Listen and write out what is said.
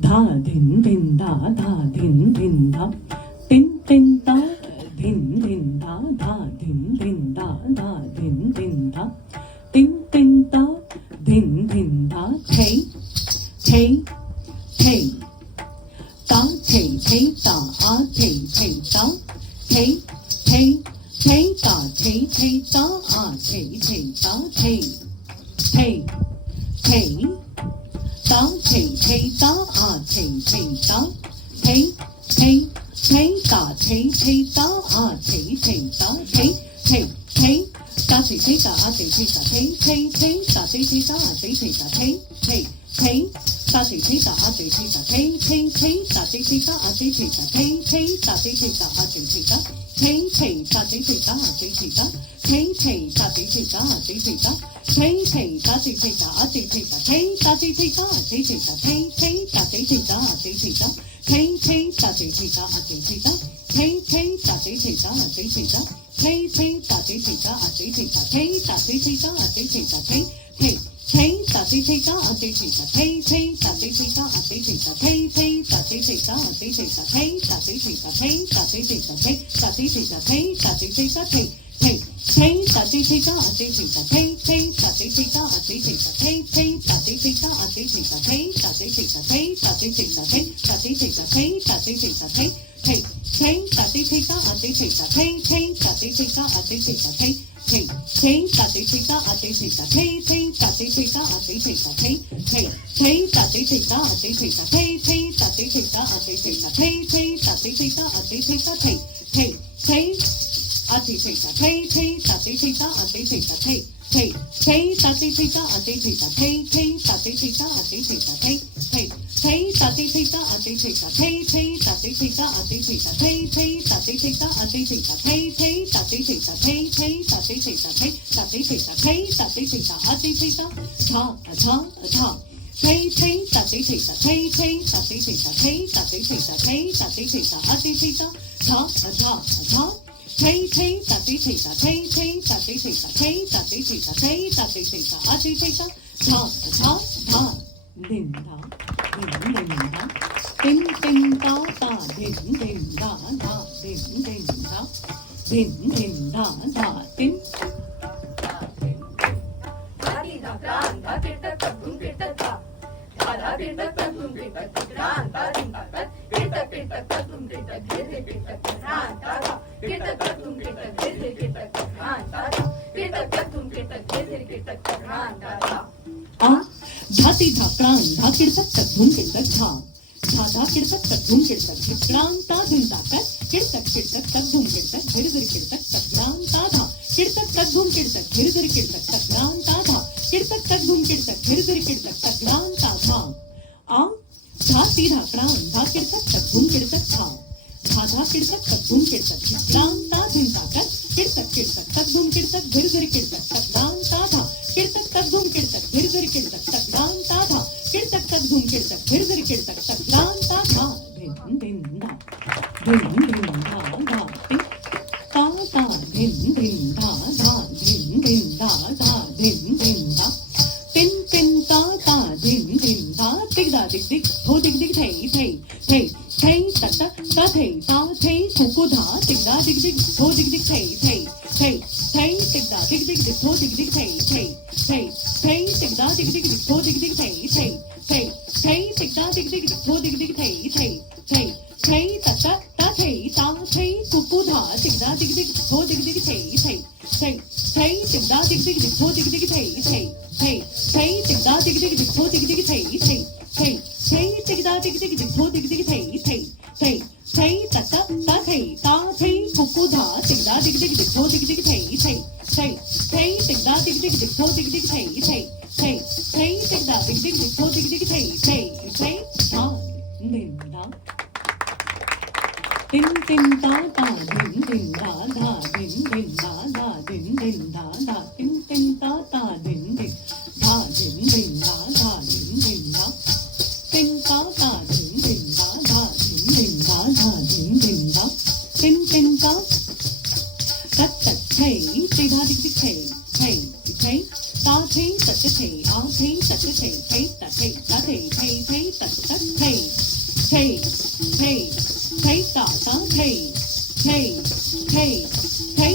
धा धिन धिन धा धा धिन धिन धा तिन तिन धा धिन धिन धा धा धिन धिन धा धा धिन धिन धा तिन तिन धा धिन धिन धा थे थे थे ता थे थे ता आ थे थे ता थे थे थे ता थे थे ता आ थे थे ता थे थे थे ता थे थे ता आ थे थे ता थे थे थे ता थे थे ता आ थे थे ता थे थे थे ता थे थे ता आ थे थे ता थे थे थे ता थे थे ता आ थे थे ता थे थे थे ता थे थे ता आ थे थे ता थे थे थे ता थे थे ता आ थे थे ता थे थे ता थे थे ता आ थे थे ता थे थे ता थे थे ता आ थे थे ता थे थे ता थे थे ता आ थे थे ता थे थे ता थे थे ता आ थे थे ता थे ता थे थे ता आ थे थे ता थे थे ता थे थे ता आ थे थे ता थे थे ता थे थे ता आ थे थे ता थे थे ता थे थे ता आ थे थे ता थे थे ता थे थे ता आ थे थे ता थे ता थे थे ता आ थे थे ता थे थे थे ता थे थे ता आ थे थे ता थे थे ता थे थे ता आ थे थे ता थे थे ता थे थे ता आ थे थे ता थे ता थे थे ता थे ता थे थे ता थे ता थे थे ता थे ता थे थे ता थे थे थे ता थे थे ता आ थे थे ता थे थे ता थे थे ता आ थे थे ता थे थे ता थे थे ता आ थे थे ता थे ता थे थे ता थे ता थे थे ता थे ता थे थे ता थे ता थे थे ता थे थे थे ता थे थे ता आ थे थे ता थे थे ता थे थे ता आ थे थे ता थे थे थे ता थे थे ता आ थे थे ता थे थे ता थे थे ता आ थे थे ता थे थे थे ता थे थे ता आ थे थे ता थे थे ता थे थे ता आ थे थे ता थे थे ता थे थे ता आ थे थे ता थे थे थे आ थे थे ता थे थे ता थे थे ता आ थे थे ता थे थे थे ता थे थे ता आ थे थे ता थे थे ता थे थे ता आ थे थे ता थे थे थे ता थे थे ता आ थे थे ता थे थे ता थे थे ता आ थे थे ता थे थे ता थे थे ता आ थे थे ता थे थे ता थे थे ता थे थे ता थे थे ता थे ता थे थे ता थे ता थे थे ता आ थे थे ता था था था थे थे ता थे थे ता थे थे ता थे थे ता थे ता थे थे ता थे ता थे थे ता आ थे थे ता था था था थे थे ता थे थे ता थे थे ता थे थे ता थे ता थे थे ता थे ता थे थे ता आ थे थे ता था था था दिन धा दिन दिन धा तिन तिन ता ता दिन दिन धा धा दिन दिन धा दिन दिन धा धा तिन धाती धाकडान धा किडतक तक धूम किडतक धा धा धा किडतक तक धूम किडतक धिकडान ता धूम ताकत किडतक किडतक तक धूम किडतक धीरे धीरे किडतक तकडान ता धा किडतक तक धूम किडतक धीरे धीरे किडतक तकडान ता धा किडतक तक धूम किडतक धीरे धीरे किडतक तकडान ता धा आ धाती धाकडान धा किडतक तक धूम किडतक धा धा धा किडतक तक धूम किडतक धिकडान ता धूम ताकत किडतक किडतक तक धूम किडतक धीरे धीरे किडतक तकडान ता धा किडतक तक धूम किडतक धीरे धीरे किडतक तकडान ता धा किडतक तक धूम किडतक धीरे धीरे किडतक तकडान ता धा दिन दिन धा दिन दिन धा धा तिन ता ता दिन दिन धा धा दिन दिन धा धा दिन दिन धा तिन तिन ता ता दिन दिन धा दिग दा दिग दिग हो दिग दिग थे थे थे थे तक तक ता थे ता थे कुकु धा दिग दा दिग दिग हो दिग दिग थे थे थे थे दिग दा दिग दिग दिग हो दिग दिग थे थे थे थे दिग दा दिग दिग दिग हो दिग दिग थे थे थे थे दिग दा दिग दिग दिग हो दिग दिग थे थे थे थे तक तक ता थे ता थे कुकु धा दिग दा दिग दिग हो दिग दिग थे थे थे थे दिग दा दिग दिग दिग हो दिग दिग थे थे थे थे दिग दा दिग दिग दिग हो दिग दिग थे थे थे थे दिग दा दिग दिग दिग हो दिग दिग थे थे थे थे तक तक ता थे ता थे कुकु धा दिग दा दिग दिग दिग हो दिग दिग थे थे थे थे दिग दा दिग दिग दिग हो दिग दिग थे थे थे थे दिग दा दिग दिग दिग हो दिग दिग थे थे थे धा दिन धा तिन तिन ता ता दिन दिन धा धा दिन दिन धा धा दिन दिन धा धा तिन तिन ता ता दिन दिन धा दिन दिन धा धा दिन दिन धा तिन ता ता दिन दिन धा धा दिन दिन धा धा दिन दिन धा तिन तिन ता तक तक थे ते धा दिग दिग थे थे थे ता थे तक थे आ थे तक थे थे तक थे ता थे थे थे तक तक थे 呸呸呸打打呸呸呸呸